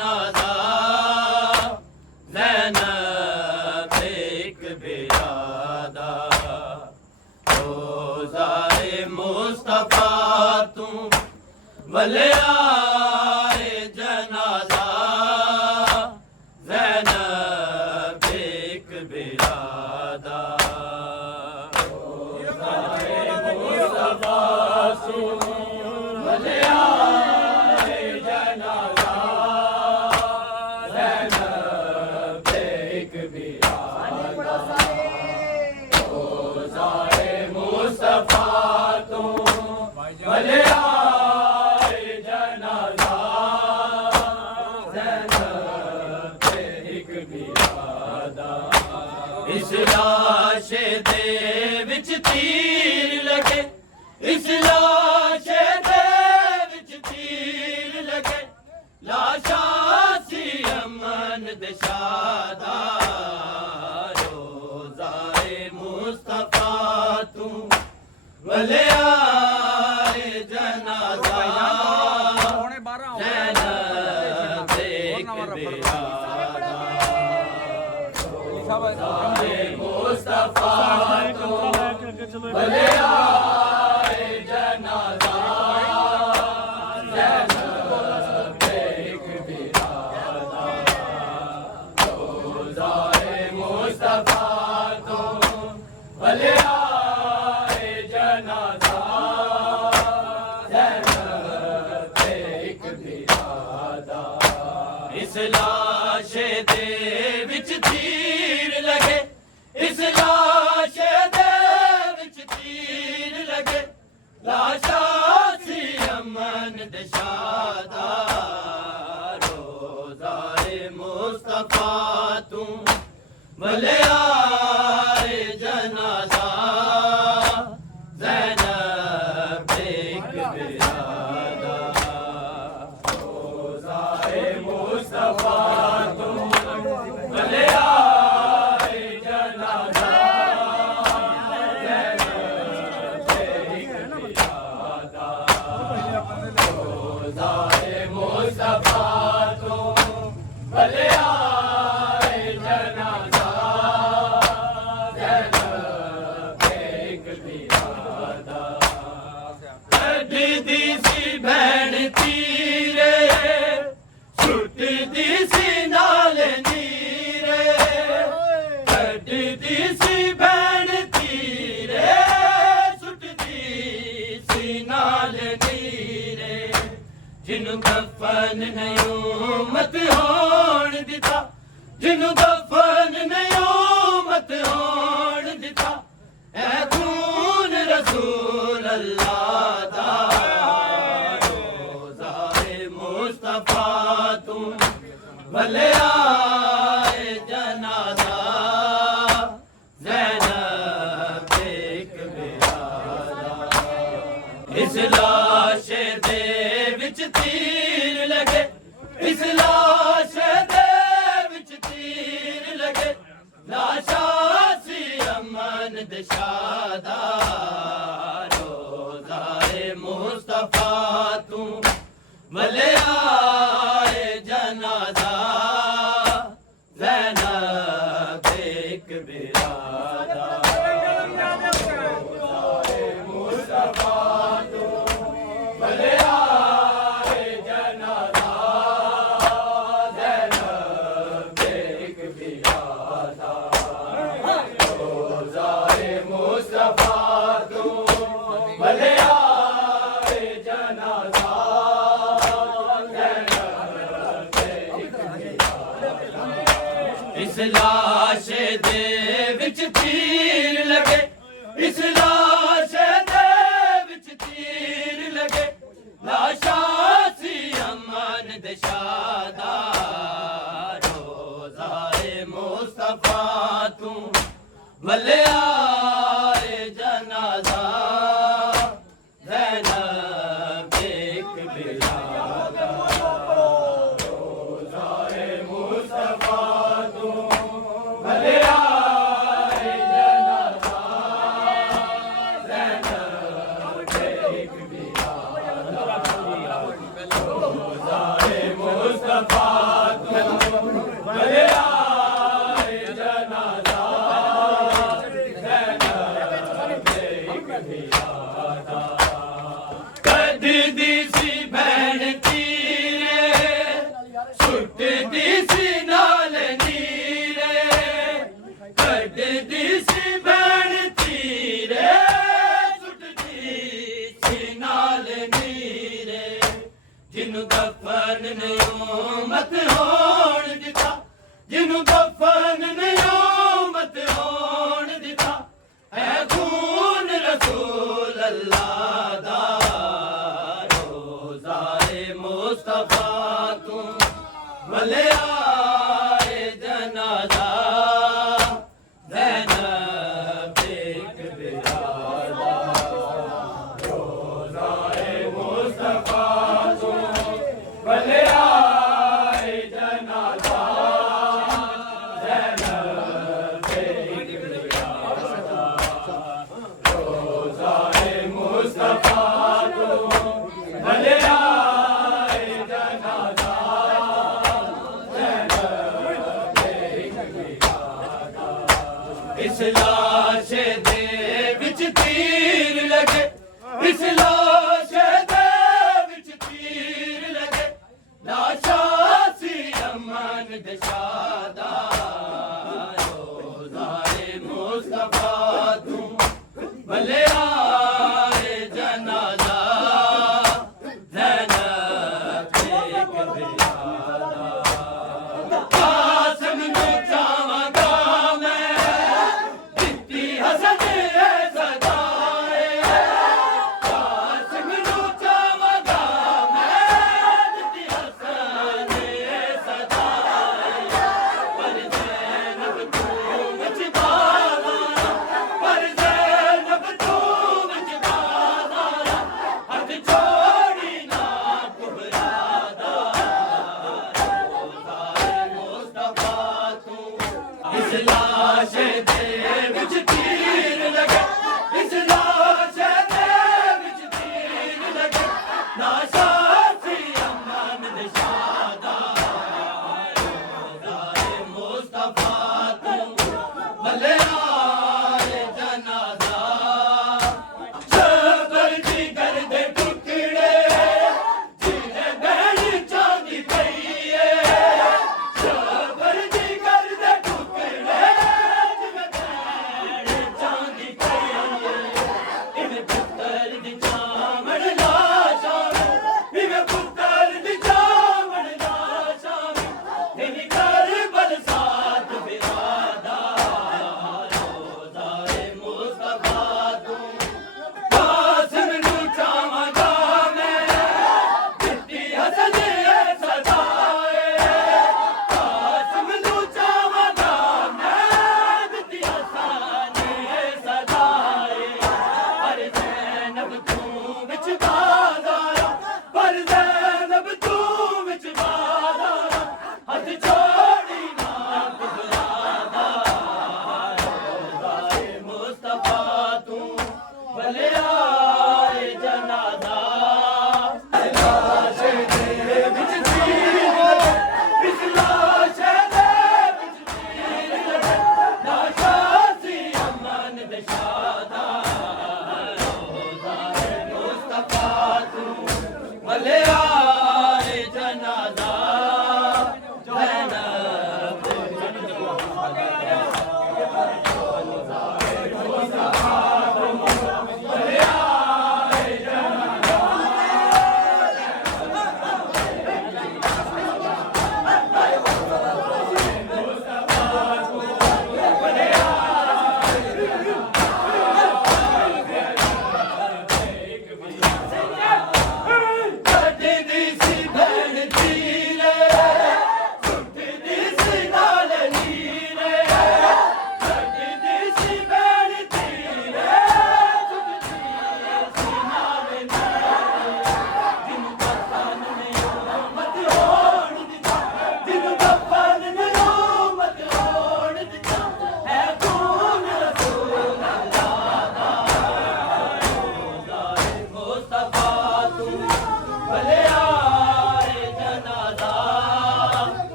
जनाजा ज़ैनब एक बिरादा रोज़ाए मुस्तफ़ा तू भले आए जनाजा ज़ैनब एक बिरादा रोज़ाए मुस्तफ़ा तू भले आए जनाजा ज़ैनब एक बिरादा रोज़ाए मुस्तफ़ा तू भले आए जनाजा ज़ैनब एक बिरादा इस लाश दे विच तीर लगे इस लाश दे विच तीर लगे लाशा सी अमन दशादा रोज़ाए मुस्तफ़ा तू भले आए जनाजा ज़ैनब एक बिरादा रोज़ाए मुस्तफ़ा तू भले आए जनाजा ज़ैनब एक बिरादा रोज़ाए मुस्तफ़ा तू भले आए जनाजा ज़ैनब एक बिरादा इस लाश दे विच तीर लगे इस लाश दे विच तीर लगे लाशा सी अमन दशादा रोज़ाए मुस्तफ़ा तू भले आए जनाजा ज़ैनब एक बिरादा रोज़ाए मुस्तफ़ा तू भले आए जनाजा ज़ैनब एक बिरादा रोज़ाए मुस्तफ़ा तू भले आए जनाजा ज़ैनब एक बिरादा कटदी सी भैन तीरे छुटदी सी नाल नीरे कटदी सी भैन तीरे छुटदी सी नाल नीरे जिन्नू दफन नहीं मत होण दिता जिन्नू दफन नहीं मत होण दिता ऐ खून रसूल अल्लाह दा रोज़ाए मुस्तफ़ा तू भले आए जनाजा ज़ैनब एक बिरादा इस लाश दे विच तीर लगे इस लाश दे विच तीर लगे लाशा सी अमन दशादा रोज़ाए मुस्तफ़ा तू भले आए जनाजा ज़ैनब एक बिरादा रोज़ाए मुस्तफ़ा तू भले आए जनाजा ज़ैनब एक बिरादा रोज़ाए मुस्तफ़ा तू भले आए जनाजा ज़ैनब एक बिरादा इस लाश दे विच तीर लगे इस लाश दे विच तीर लगे लाशा सी अमन दशादा रोज़ाए मुस्तफ़ा तू भले आए जनाजा ज़ैनब एक बिरादा रोज़ाए मुस्तफ़ा तू भले आए जनाजा ज़ैनब एक बिरादा रोज़ाए मुस्तफ़ा कढ़दी सी नाल नीरे कढ़दी सी भैन तीरे सुटदी सी नाल नीरे जिन्नू दफन नहीं मत होण दिता जिन्नू दफन नहीं मत होण दिता है खून रसूल अल्लाह दा रोज़ाए मुस्तफा तू भले आए जनाजा ज़ैनब एक बिरादा रोज़ाए मुस्तफा तू भले आए जनाजा ज़ैनब एक बिरादा रोज़ाए मुस्तफा तू भले आए जनाजा इस लाश दे विच तीर लगे इस लाश दे विच तीर लगे लाशा सी अमन दशादा रोज़ाए मुस्तफा तू भले आए जनाजा ज़ैनब एक बिरादा कासिम नू चावांगा मैं दित्ती हसन सदाए कासिम नू चावांगा मैं दित्ती हसन सदाए पर ज़ैनब तू विच बाज़ारा पर ज़ैनब तू विच बाज़ारा हथ छोड़ी ना कुबरादा रोज़ाए मुस्तफा तू इस लाश दे विच तीर लगे इस लाश दे विच तीर लगे लाशा सी अमन निशादा रोज़ाए मुस्तफा तू भले आए जनाजा शबर जिगर दे टुकड़े जिने बहन चांदी पई है शबर जिगर दे टुकड़े जिने बहन चांदी पई है इवे पुत्तर दी चावड़ लाशा इवे पुत्तर दी चावड़ लाशा तेरी करबल साथ बिरादा रोज़ाए मुस्तफा तू कासिम नू चावांगा मैं दित्ती हसन सदाए कासिम नू चावांगा मैं दित्ती हसन सदाए पर ज़ैनब तू विच बाज़ारा पर ज़ैनब तू विच बाज़ारा हथ छोड़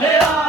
ਚੱਲਿਆ